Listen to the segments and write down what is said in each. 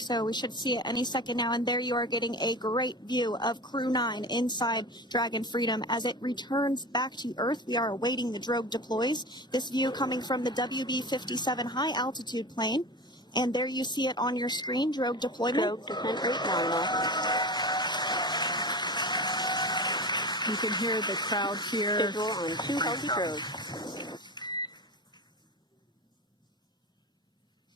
So we should see it any second now, and there you are getting a great view of Crew 9 inside Dragon Freedom as it returns back to Earth. We are awaiting the drogue deploys. This view coming from the WB-57 high altitude plane, and there you see it on your screen, drogue deployment. Drogue descent rate nominal. You can hear the crowd here. Visual on 2 healthy drogues.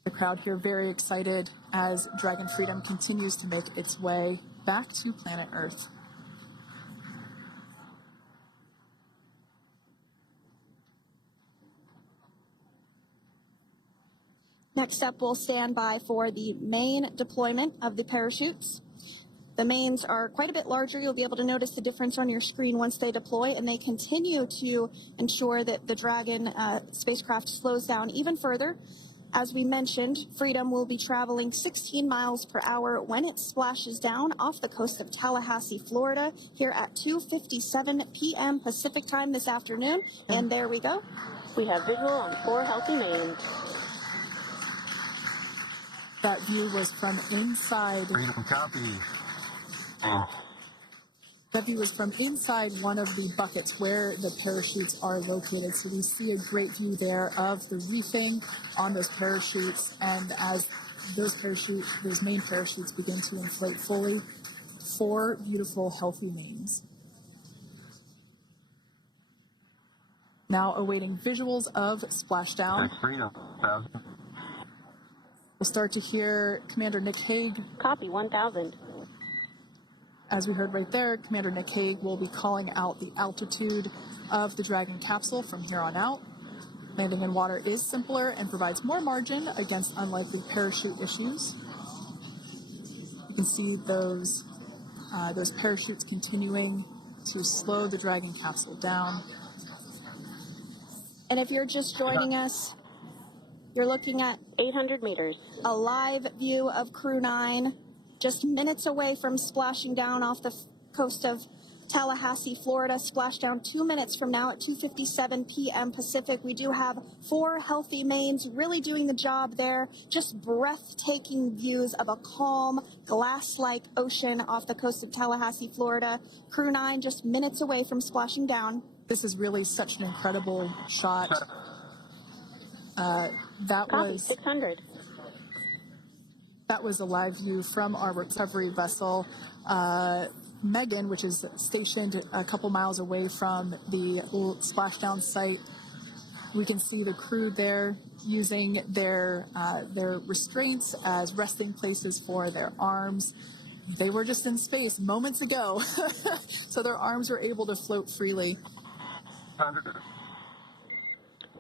The crowd here very excited as Dragon Freedom continues to make its way back to planet Earth. Next up, we'll stand by for the main deployment of the parachutes. The mains are quite a bit larger. You'll be able to notice the difference on your screen once they deploy, and they continue to ensure that the Dragon spacecraft slows down even further. As we mentioned, Freedom will be traveling 16 miles per hour when it splashes down off the coast of Tallahassee, Florida, here at 2:57 p.m. Pacific time this afternoon. And there we go. We have visual on 4 healthy mains. That view was from inside. Freedom copy. That view was from inside one of the buckets where the parachutes are located. So we see a great view there of the reefing on those parachutes. And as those main parachutes begin to inflate fully, 4 beautiful, healthy mains. Now awaiting visuals of Splashdown. Freedom. We'll start to hear Commander Nick Hague. Copy 1000. As we heard right there, Commander Nick Hague will be calling out the altitude of the Dragon capsule from here on out. Landing in water is simpler and provides more margin against unlikely parachute issues. You can see those parachutes continuing to slow the Dragon capsule down. And if you're just joining us, you're looking at 800 meters. a live view of Crew 9, just minutes away from splashing down off the coast of Tallahassee, Florida. Splashdown 2 minutes from now at 2:57 p.m. Pacific. We do have 4 healthy mains really doing the job there. Just breathtaking views of a calm, glass-like ocean off the coast of Tallahassee, Florida. Crew 9 just minutes away from splashing down. This is really such an incredible shot. That Copy was 600. That was a live view from our recovery vessel, Megan, which is stationed a couple miles away from the splashdown site. We can see the crew there using their restraints as resting places for their arms. They were just in space moments ago, so their arms were able to float freely.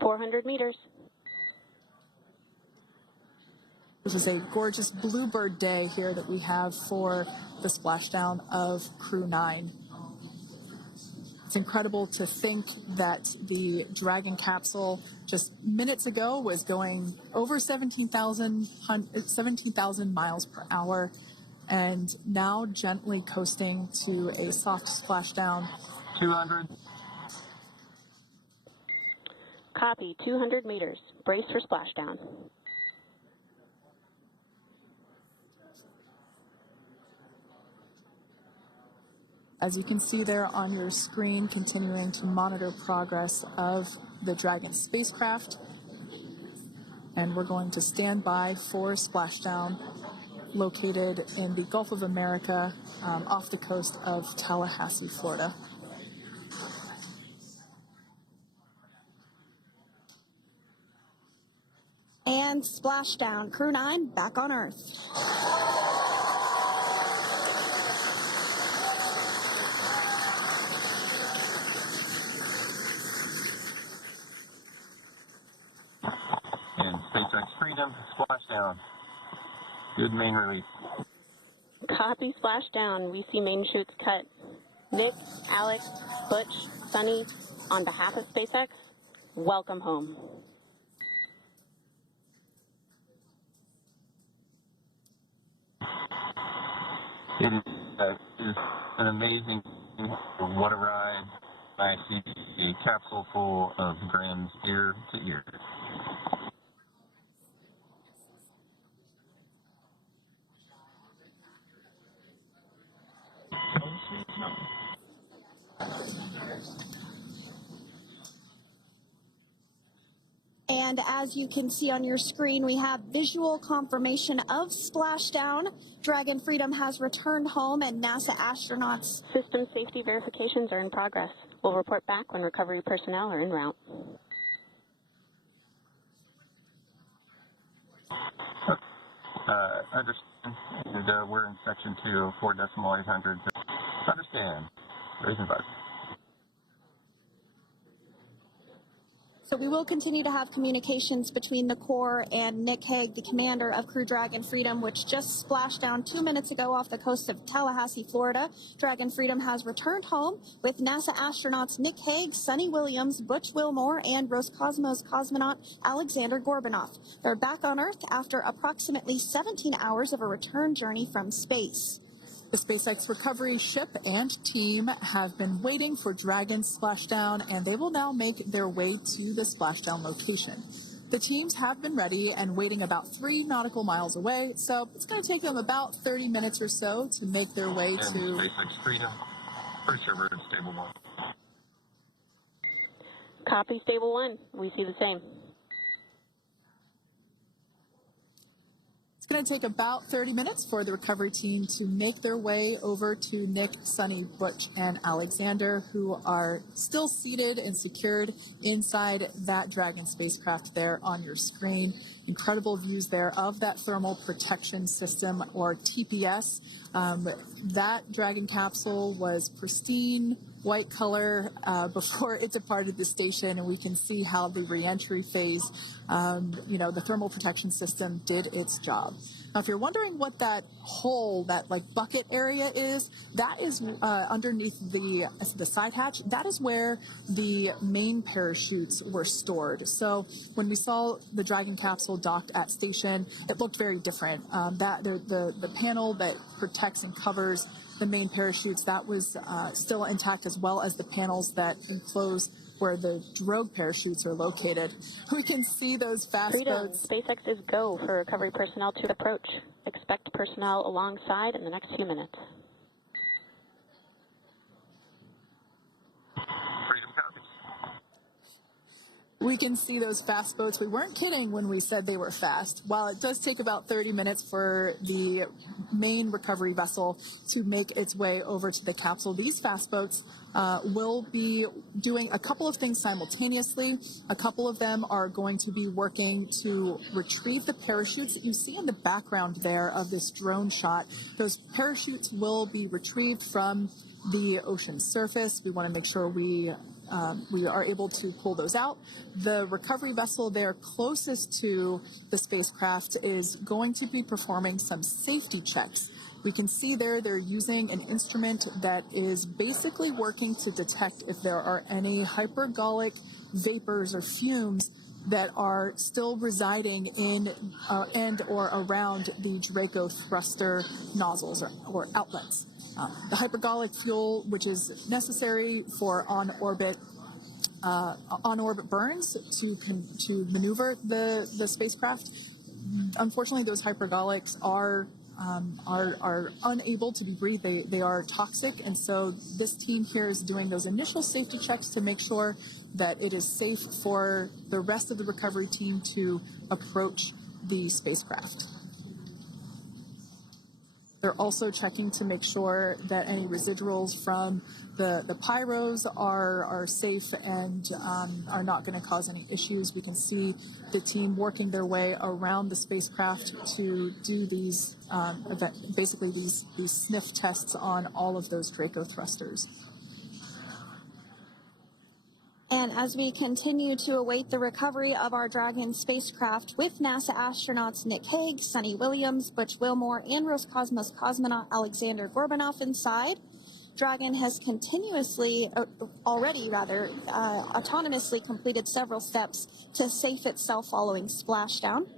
400 meters. This is a gorgeous bluebird day here that we have for the splashdown of Crew 9. It's incredible to think that the Dragon capsule just minutes ago was going over 17,000 miles per hour and now gently coasting to a soft splashdown. 200. Copy 200 meters. Brace for splashdown. As you can see there on your screen, continuing to monitor progress of the Dragon spacecraft. And we're going to stand by for splashdown located in the Gulf of America off the coast of Tallahassee, Florida. And splashdown. Crew 9 back on Earth. And SpaceX Freedom, splashdown. Good main release. Copy splashdown. We see main chutes cut. Nick, Alex, Butch, Sunny, on behalf of SpaceX, welcome home. It is an amazing what a ride. I see a capsule full of grams ear to ear. And as you can see on your screen, we have visual confirmation of splashdown. Dragon Freedom has returned home, and NASA astronauts. System safety verifications are in progress. We'll report back when recovery personnel are en route. Understand. And we're in section 2, 4.800. Understand. Raising button. So we will continue to have communications between the Corps and Nick Hague, the commander of Crew Dragon Freedom, which just splashed down 2 minutes ago off the coast of Tallahassee, Florida. Dragon Freedom has returned home with NASA astronauts Nick Hague, Sonny Williams, Butch Wilmore, and Roscosmos cosmonaut Alexander Gorbanov. They're back on Earth after approximately 17 hours of a return journey from space. The SpaceX recovery ship and team have been waiting for Dragon's splashdown, and they will now make their way to the splashdown location. The teams have been ready and waiting about 3 nautical miles away, so it's going to take them about 30 minutes or so to make their way to SpaceX Freedom. Pretty sure we're in stable 1. Copy, stable 1. We see the same. It's going to take about 30 minutes for the recovery team to make their way over to Nick, Sonny, Butch, and Alexander, who are still seated and secured inside that Dragon spacecraft there on your screen. Incredible views there of that thermal protection system, or TPS. That Dragon capsule was pristine, white color before it departed the station, and we can see how the reentry phase, the thermal protection system did its job. Now, if you're wondering what that hole, that like bucket area is, that is underneath the side hatch. That is where the main parachutes were stored. So when we saw the Dragon capsule docked at station, it looked very different. The panel that protects and covers the main parachutes, that was still intact, as well as the panels that enclose where the drogue parachutes are located. We can see those fast Freedom. boats. SpaceX is go for recovery personnel to approach. Expect personnel alongside in the next few minutes. Freedom copies. We can see those fast boats. We weren't kidding when we said they were fast. While it does take about 30 minutes for the main recovery vessel to make its way over to the capsule, these fast boats will be doing a couple of things simultaneously. A couple of them are going to be working to retrieve the parachutes that you see in the background there of this drone shot. Those parachutes will be retrieved from the ocean surface. We want to make sure we are able to pull those out. The recovery vessel there closest to the spacecraft is going to be performing some safety checks. We can see there they're using an instrument that is basically working to detect if there are any hypergolic vapors or fumes that are still residing in and or around the Draco thruster nozzles or outlets. The hypergolic fuel, which is necessary for on-orbit burns to maneuver the spacecraft. Unfortunately, those hypergolics are unable to be breathed. They are toxic, and so this team here is doing those initial safety checks to make sure that it is safe for the rest of the recovery team to approach the spacecraft. They're also checking to make sure that any residuals from the pyros are safe and are not going to cause any issues. We can see the team working their way around the spacecraft to do these, basically these sniff tests on all of those Draco thrusters. And as we continue to await the recovery of our Dragon spacecraft with NASA astronauts Nick Hague, Sonny Williams, Butch Wilmore, and Roscosmos cosmonaut Alexander Gorbanov inside, Dragon has autonomously completed several steps to safe itself following splashdown.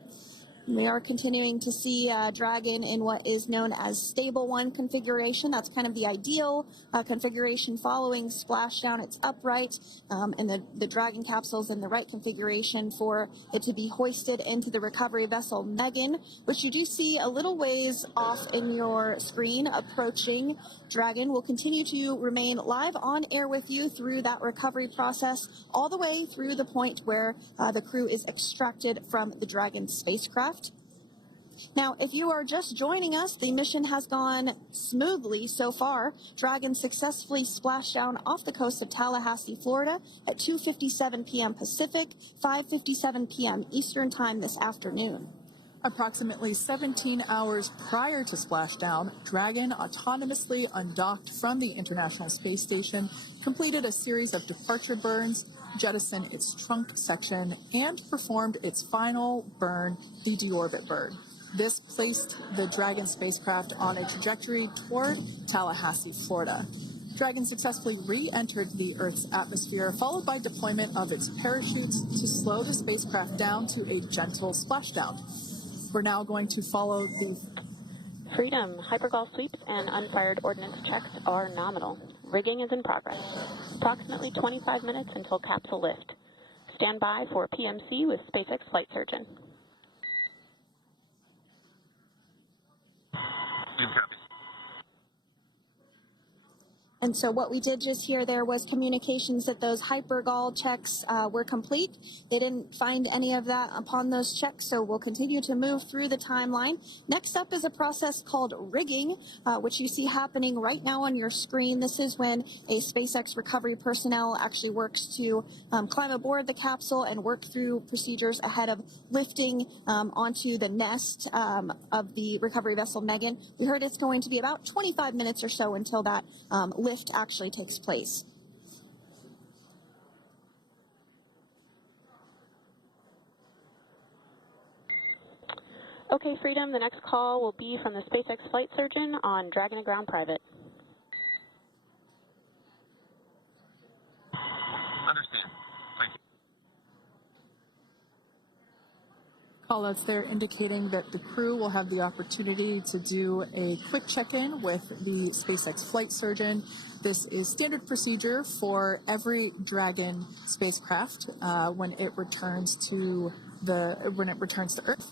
We are continuing to see Dragon in what is known as Stable 1 configuration. That's kind of the ideal configuration following Splashdown. It's upright, and the Dragon capsule's in the right configuration for it to be hoisted into the recovery vessel Megan, which you do see a little ways off in your screen approaching. Dragon will continue to remain live on air with you through that recovery process, all the way through the point where the crew is extracted from the Dragon spacecraft. Now, if you are just joining us, the mission has gone smoothly so far. Dragon successfully splashed down off the coast of Tallahassee, Florida at 2:57 p.m. Pacific, 5:57 p.m. Eastern Time this afternoon. Approximately 17 hours prior to splashdown, Dragon autonomously undocked from the International Space Station, completed a series of departure burns, jettisoned its trunk section, and performed its final burn, the deorbit burn. This placed the Dragon spacecraft on a trajectory toward Tallahassee, Florida. Dragon successfully re-entered the Earth's atmosphere, followed by deployment of its parachutes to slow the spacecraft down to a gentle splashdown. We're now going to follow the Freedom, hypergol sweeps and unfired ordnance checks are nominal. Rigging is in progress. Approximately 25 minutes until capsule lift. Stand by for PMC with SpaceX flight surgeon. And so what we did just hear there was communications that those hypergol checks were complete. They didn't find any of that upon those checks, so we'll continue to move through the timeline. Next up is a process called rigging, which you see happening right now on your screen. This is when a SpaceX recovery personnel actually works to climb aboard the capsule and work through procedures ahead of lifting onto the nest of the recovery vessel Megan. We heard it's going to be about 25 minutes or so until that lift actually takes place. Okay, Freedom, the next call will be from the SpaceX flight surgeon on Dragon and Ground Private. Understand. Thank you. callouts there indicating that the crew will have the opportunity to do a quick check-in with the SpaceX flight surgeon. This is standard procedure for every Dragon spacecraft when it returns to Earth.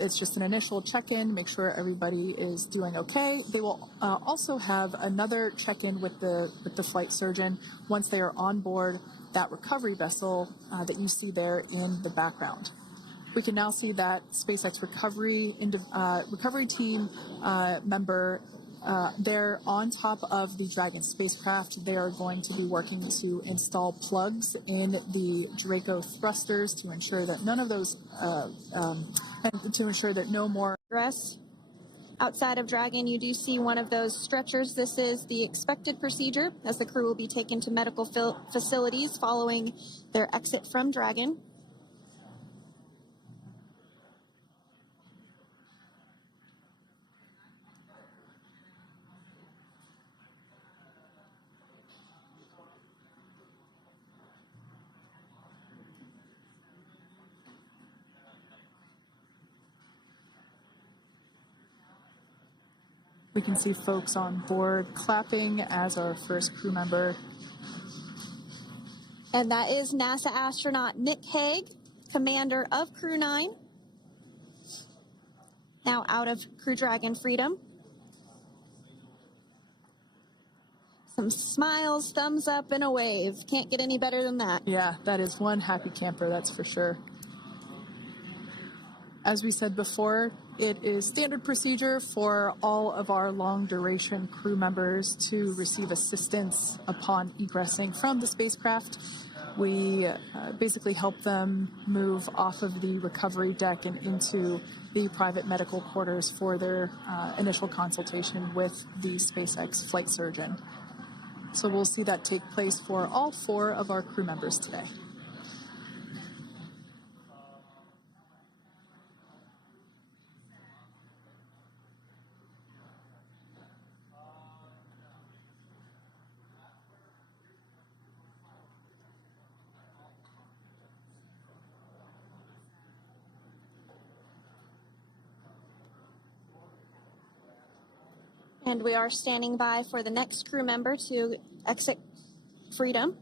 It's just an initial check-in, make sure everybody is doing okay. They will also have another check-in with the flight surgeon once they are on board that recovery vessel that you see there in the background. We can now see that SpaceX recovery team member they're on top of the Dragon spacecraft. They are going to be working to install plugs in the Draco thrusters to ensure that none of those, and to ensure that no more. Outside of Dragon, you do see one of those stretchers. This is the expected procedure as the crew will be taken to medical facilities following their exit from Dragon. We can see folks on board clapping as our first crew member. And that is NASA astronaut Nick Hague, commander of Crew 9, now out of Crew Dragon Freedom. Some smiles, thumbs up, and a wave. Can't get any better than that. Yeah, that is one happy camper, that's for sure. As we said before, it is standard procedure for all of our long-duration crew members to receive assistance upon egressing from the spacecraft. We basically help them move off of the recovery deck and into the private medical quarters for their initial consultation with the SpaceX flight surgeon. So we'll see that take place for all 4 of our crew members today. And we are standing by for the next crew member to exit Freedom.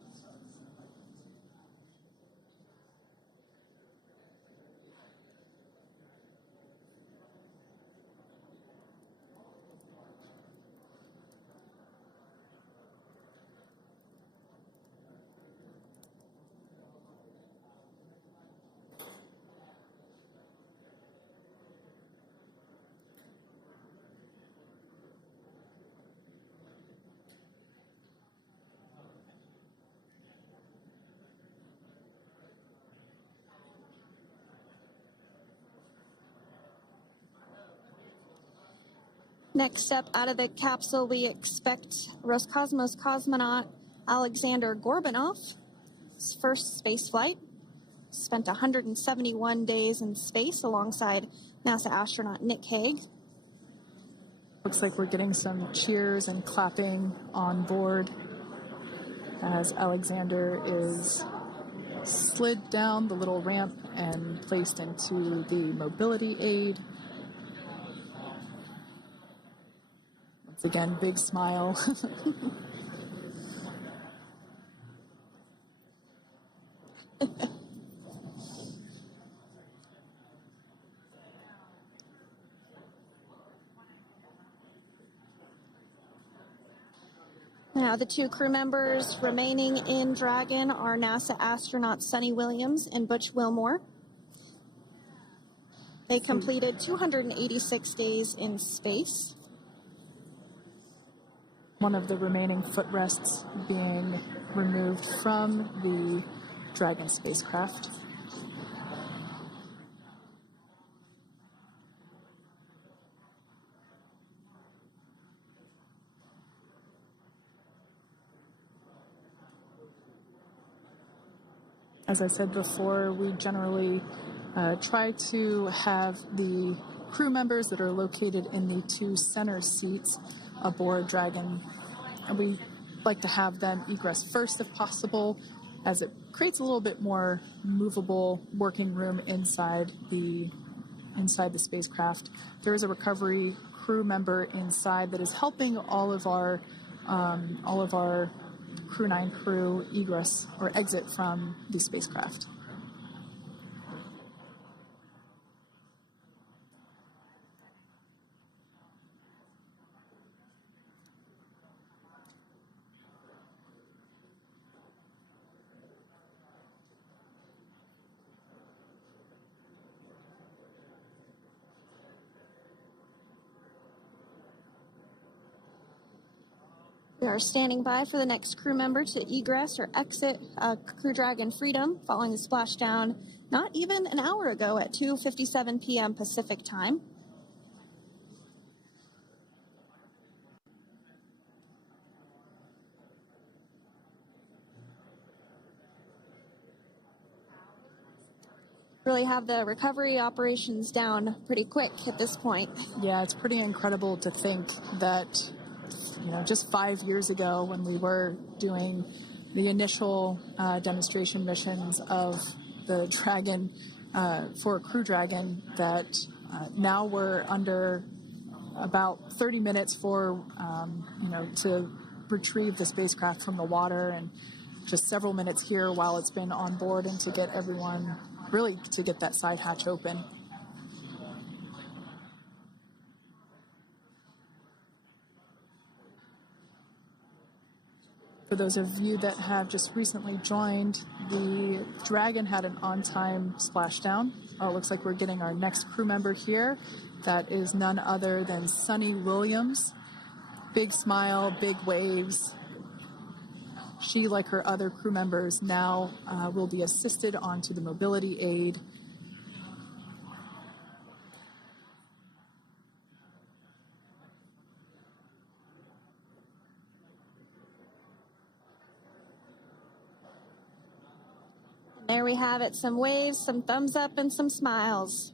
Next up out of the capsule, we expect Roscosmos cosmonaut Alexander Gorbanov. His first space flight. Spent 171 days in space alongside NASA astronaut Nick Hague. Looks like we're getting some cheers and clapping on board as Alexander is slid down the little ramp and placed into the mobility aid. Once again, big smile. Now, the two crew members remaining in Dragon are NASA astronauts Sunny Williams and Butch Wilmore. They completed 286 days in space. One of the remaining footrests being removed from the Dragon spacecraft. As I said before, we generally try to have the crew members that are located in the two center seats aboard Dragon, and we like to have them egress first if possible, as it creates a little bit more movable working room inside the spacecraft. There is a recovery crew member inside that is helping all of our Crew 9 crew egress or exit from the spacecraft. We are standing by for the next crew member to egress or exit Crew Dragon Freedom following the splashdown not even an hour ago at 2:57 p.m. Pacific time. Really have the recovery operations down pretty quick at this point. Yeah, it's pretty incredible to think that, just 5 years ago when we were doing the initial demonstration missions of the Dragon for Crew Dragon, that now we're under about 30 minutes for, to retrieve the spacecraft from the water, and just several minutes here while it's been on board and to get everyone, really to get that side hatch open. For those of you that have just recently joined, the Dragon had an on-time splashdown. It looks like we're getting our next crew member here. That is none other than Sunny Williams. Big smile, big waves. She, like her other crew members, now will be assisted onto the mobility aid. There we have it, some waves, some thumbs up, and some smiles.